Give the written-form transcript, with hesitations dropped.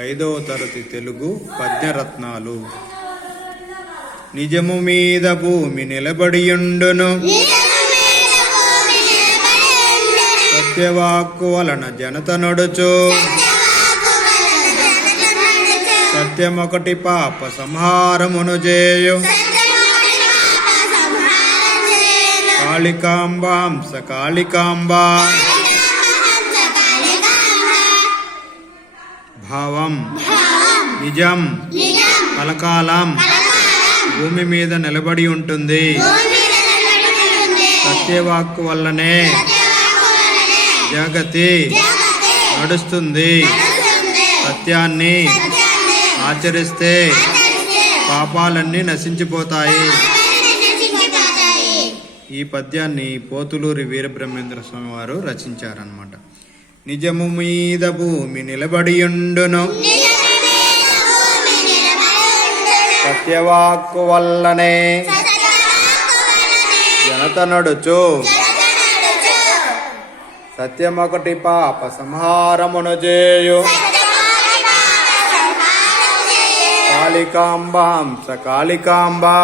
5వ తరగతి తెలుగు పద్యరత్నాలు. నిజము మీద భూమి నిలబడియుండును, సత్యవాక్కు వలన జనత నడుచు, సత్యమొకటి పాప సంహారమును చేయు, కాళికాంబాంస కాళికాంబా. భావం: నిజం కలకాలం భూమి మీద నిలబడి ఉంటుంది. సత్యవాక్కు వల్లనే జగతి నడుస్తుంది. సత్యాన్ని ఆచరిస్తే పాపాలన్నీ నశించిపోతాయి. ఈ పద్యాన్ని పోతులూరి వీరబ్రహ్మేంద్ర స్వామి వారు రచించారన్నమాట. నిజము మీద భూమి నిలబడియుండును, సత్యవాక్కు వల్లనే జనత నడుచు, సత్యమొకటి పాప సంహారమును చేయు, కాళికాంబాంస కాళికాంబా.